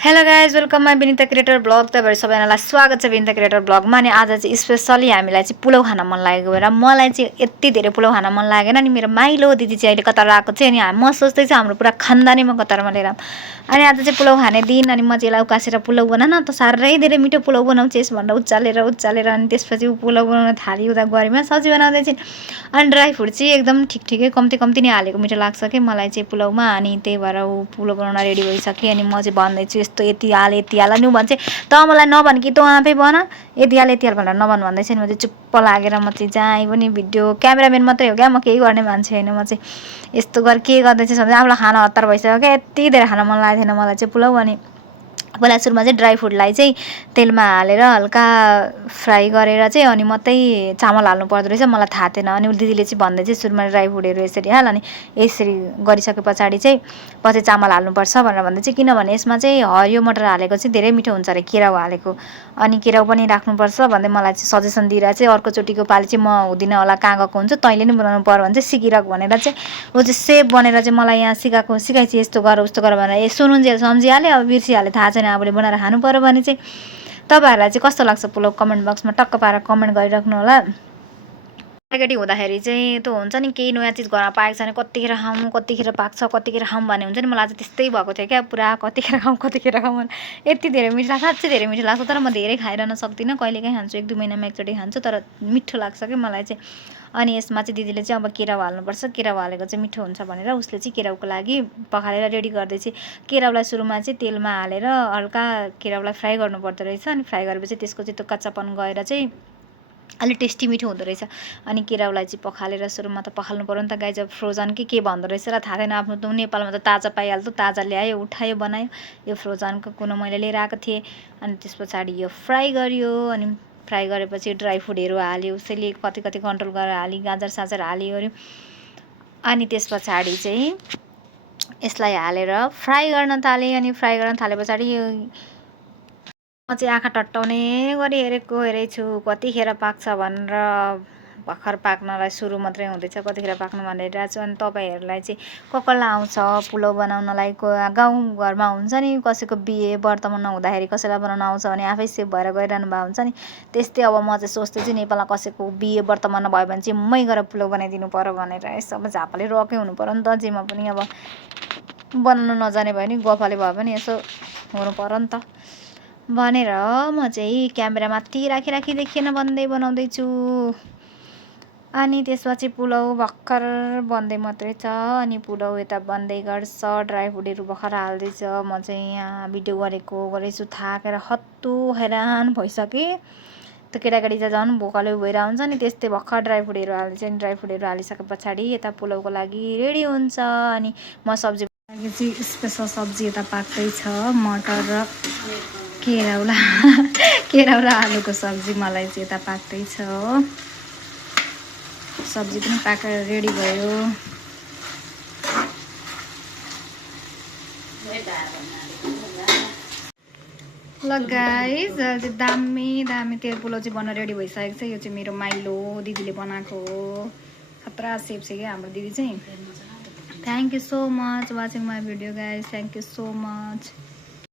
Hello guys welcome my Vinita creator blog तपाईँहरू सबैजनालाई स्वागत छ विनिता क्रिएटर ब्लगमा। अनि आज चाहिँ स्पेसली हामीलाई चाहिँ पुलाउ खान मन लागेको भएर मलाई चाहिँ यति धेरै पुलाउ खान मन लागेन। अनि मेरो माइलो दिदी चाहिँ अहिले कतार आएको चाहिँ अनि म सोच्दैछु हाम्रो पुरा खानदानीमा कतारमा लिएर अनि आज चाहिँ पुलाउ खाने दिन। अनि म चाहिँ यसलाई उकासेर पुलाउ बना न त साह्रै धेरै मिठो पुलाउ बनाउँछेस् भनेर उचालेर अनि त्यसपछि पुलाउ बनाउन थाली उता गरेमा सब्जी बनाउँदैछिन्। अनि ड्राई फ्रुट चाहिँ एकदम ठिकै कम्ती नै हालेको मिठो लाग्छ कि मलाई चाहिँ पुलाउमा। अनि त्यही भएर ऊ पुलाउ बनाउन रेडी भइसक्यो। अनि म चाहिँ भन्दैछु यस्तो यति हाल नि भन्छ त मलाई नभन कि तँ आफै बना यति हाल भनेर नभन भन्दैछ नि। म चाहिँ चुप्प लागेर म चाहिँ जहीँ पनि भिडियो क्यामेराम्यान मात्रै हो क्या, म केही गर्ने मान्छे होइन। म चाहिँ यस्तो के गर्दैछ सधैँ आफूलाई खाना हतार भइसक्यो क्या। यति धेरै खाना मन लागेको थिएन मलाई चाहिँ पुलाउ। अनि पहिला सुरुमा चाहिँ ड्राई फ्रुटलाई चाहिँ तेलमा हालेर हल्का फ्राई गरेर चाहिँ अनि मात्रै चामल हाल्नु पर्दो रहेछ, मलाई थाहा थिएन। अनि दिदीले चाहिँ भन्दै चाहिँ सुरुमा ड्राई फ्रुटहरू यसरी हाल अनि यसरी गरिसके पछाडि चाहिँ पछि चामल हाल्नुपर्छ भनेर भन्दै चाहिँ, किनभने यसमा चाहिँ हरियो मटर हालेको चाहिँ धेरै मिठो हुन्छ अरे केराउ हालेको। अनि केराउ पनि राख्नुपर्छ भन्दै मलाई चाहिँ सजेसन दिएर चाहिँ अर्कोचोटिको पालि चाहिँ म हुँदिनँ होला कहाँ गएको हुन्छु तैँले नि बनाउनु पर्यो भने चाहिँ सिकिरक भनेर चाहिँ ऊ चाहिँ सेफ बनेर चाहिँ मलाई यहाँ सिकाइछ यस्तो गर उस्तो गर भनेर। सुनुन्जेल सम्झिहाल्यो, अब बिर्सिहाल्यो, थाहा छैन आफूले बनाएर खानु पर्यो भने चाहिँ। तपाईँहरूलाई चाहिँ कस्तो लाग्छ पुलाउ कमेन्ट बक्समा टक्क पारेर कमेन्ट गरिराख्नु होला। केटी हुँदाखेरि चाहिँ त्यो हुन्छ नि केही नयाँ चिज घरमा पाएको छैन कतिखेर खाऊँ कतिखेर पाक्छ कतिखेर खाऊँ भन्ने हुन्छ नि। मलाई चाहिँ त्यस्तै भएको थियो क्या, पुरा कतिखेर खाऊँ यति धेरै मिठो लाग्छ, साँच्चै धेरै मिठो लाग्छ। तर म धेरै खाइरहन सक्दिनँ, कहिलेकाहीँ खान्छु, 1-2 महिनामा एकचोटि खान्छु, तर मिठो लाग्छ कि मलाई चाहिँ। अनि यसमा चाहिँ दिदीले चाहिँ अब केराउ हाल्नुपर्छ, केराउ हालेको चाहिँ मिठो हुन्छ भनेर उसले चाहिँ केराउको लागि पखालेर रेडी गर्दैछ। केराउलाई सुरुमा चाहिँ तेलमा हालेर हल्का केराउलाई फ्राई गर्नुपर्दो रहेछ। अनि फ्राई गरेपछि त्यसको चाहिँ त्यो कच्चापन गएर चाहिँ अलिक टेस्टी मिठो हुँदो रहेछ। अनि केराउलाई चाहिँ पखालेर सुरुमा त पखाल्नु पऱ्यो नि त गाई, जब फ्रोजन के भन्दो रहेछ र थाहा छैन। आफ्नो त नेपालमा त ताजा पाइहाल्थ्यो, ताजा ल्यायो उठायो बनायो। यो फ्रोजनको कुनो मैले लिएर आएको थिएँ। अनि त्यस पछाडि यो फ्राई गरियो। अनि फ्राई गरेपछि ड्राई फ्रुटहरू हाल्यो, उसैले कति कन्ट्रोल गरेर हाली, गाजर साजर हाल्यो। अनि त्यस पछाडि चाहिँ यसलाई हालेर फ्राई गर्न थालेँ। अनि फ्राई गर्न थाले पछाडि म चाहिँ आँखा टट्टाउने गरी हेरेछु कतिखेर पाक्छ भनेर। भर्खर पाक्नलाई सुरु मात्रै हुँदैछ, कतिखेर पाक्नु भनेर छु। अनि तपाईँहरूलाई चाहिँ कसलाई आउँछ पुलाउ बनाउनलाई, गाउँघरमा हुन्छ नि कसैको बिहे व्रतमा नहुँदाखेरि कसैलाई बनाउन आउँछ भने आफै सेफ भएर गइरहनु भएको हुन्छ नि। त्यस्तै अब म चाहिँ सोच्दैछु नेपालमा कसैको बिहे व्रतमा नभयो भने चाहिँ मै गएर पुलाउ बनाइदिनु पऱ्यो भनेर। यसो अब झापाले रकै हुनु पऱ्यो नि त, जेमा पनि अब बनाउनु नजाने भयो नि गफाले भयो भने यसो हुनु पऱ्यो नि त भनेर म चाहिँ क्यामेरा माथि राखी देखिएन भन्दै बनाउँदैछु। अनि त्यसपछि पुलाउ भर्खर बन्दै मात्रै छ। अनि पुलाउ यता बन्दै गर्छ, ड्राई फ्रुटहरू भर्खर हाल्दैछ। म चाहिँ यहाँ भिडियो गरेछु थाकेर हत्तु हैरान भइसकेँ। त्यो केटाकेटी चाहिँ झन् भोकाले भइरहेको हुन्छ नि, त्यस्तै भर्खर ड्राई फ्रुटहरू हाल्दैछ। अनि ड्राई फ्रुटहरू हालिसके पछाडि यता पुलाउको लागि रेडी हुन्छ। अनि म सब्जी लागि चाहिँ स्पेसल सब्जी यता पाक्दैछ, मटर र केराउ र आलुको सब्जी मलाई चाहिँ यता पाक्दैछ। सब्जी पनि पाकेर रेडी भयो। ल गाइस दामी तेल पुलाउ चाहिँ बन्न रेडी भइसकेको छ। यो चाहिँ मेरो माइलो दिदीले बनाएको हो, खतरा सेफ छ क्या हाम्रो दिदी चाहिँ। Thank you so much watching my video guys, thank you so much.